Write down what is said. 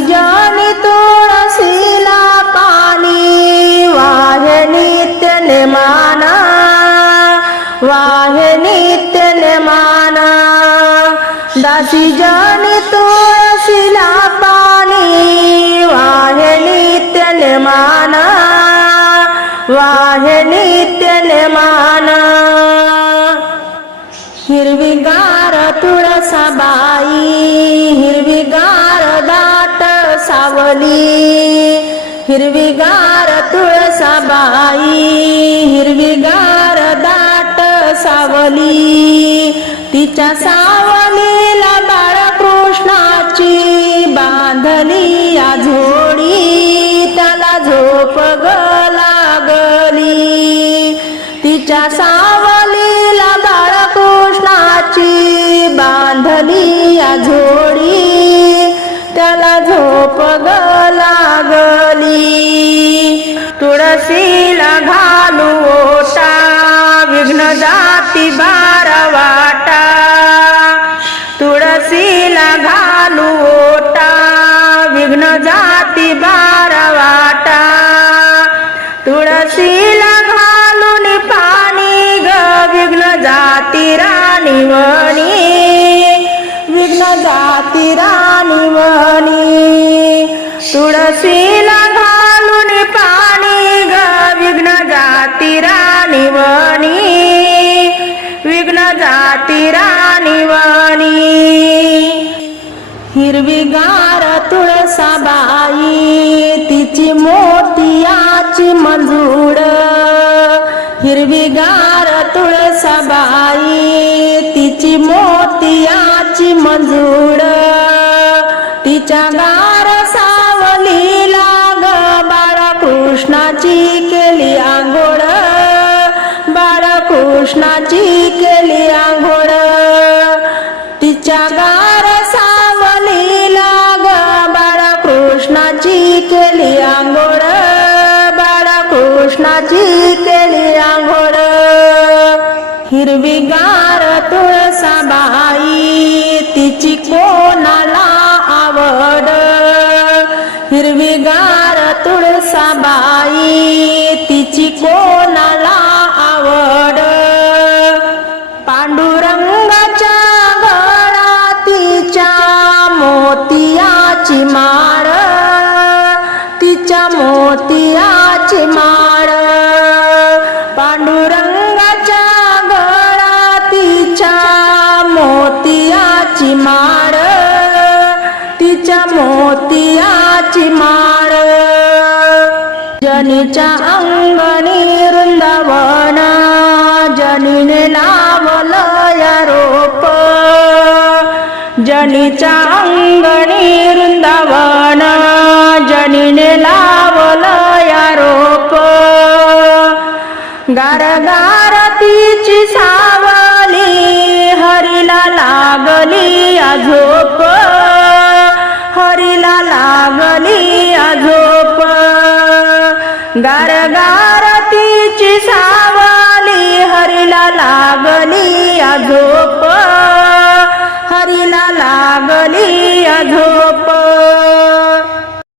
जानी जनी पाणी वाहे नित्य नेमाना वाहे नित्य नेमाना. दासी जानी तुळशीला पाणी वाहे नित्य नेमाना वाहे नित्य नेमाना. हिरवीगार तुळसाबाई हिरवीगार दाट सावली. हिरवीगार तुळसाबाई. हिरवीगार दाट सावली. तिच्या सावलीला बाळकृष्णाची बांधली या झोडी. त्याला झोप ग लागली. तिच्या सावलीला बाळकृष्णाची बांधली या झोडी. ग लागली. तुळशीला घालू ओटा विघ्न जाती बारवाटा तुळशीला घालू ओटा विघ्न जाती बारवाटा तुळशीला घालून पाणी ग विघ्न जाती राणी वणी. विघ्न जाती राणी वणी. तुळशीला घालून पाणी ग विघ्न जाती राणी वणी. विघ्न जाती राणी वणी. हिरवीगार तुळसाबाई तिची मोतियाची मंजूड. हिरवीगार तुळसाबाई तिची मोतियाची मंजूड. तिच्या कृष्णाची केली आंघोळ तिच्या गार सावलीला ग बाळकृष्णाची केली आंघोळ बाळकृष्णाची केली आंघोळ हिरवीगार तुळसाबाई तिची कोणाला आवड? हिरवीगार तुळसाबाई मोतियाची माळ. पांडुरंगाच्या गळातीच्या मोतियाची माळ. तिच्या मोतियाची माळ. जनीच्या अंगणी वृंदावन. जनीने लावलं या रोप जनीच्या अंगणी गारगार तिची सावली हरीला लागली अझोप. हरीला लागली अझोप. गारगारतीची सावली हरीला लागली अझोप. हरीला लागली अझोप.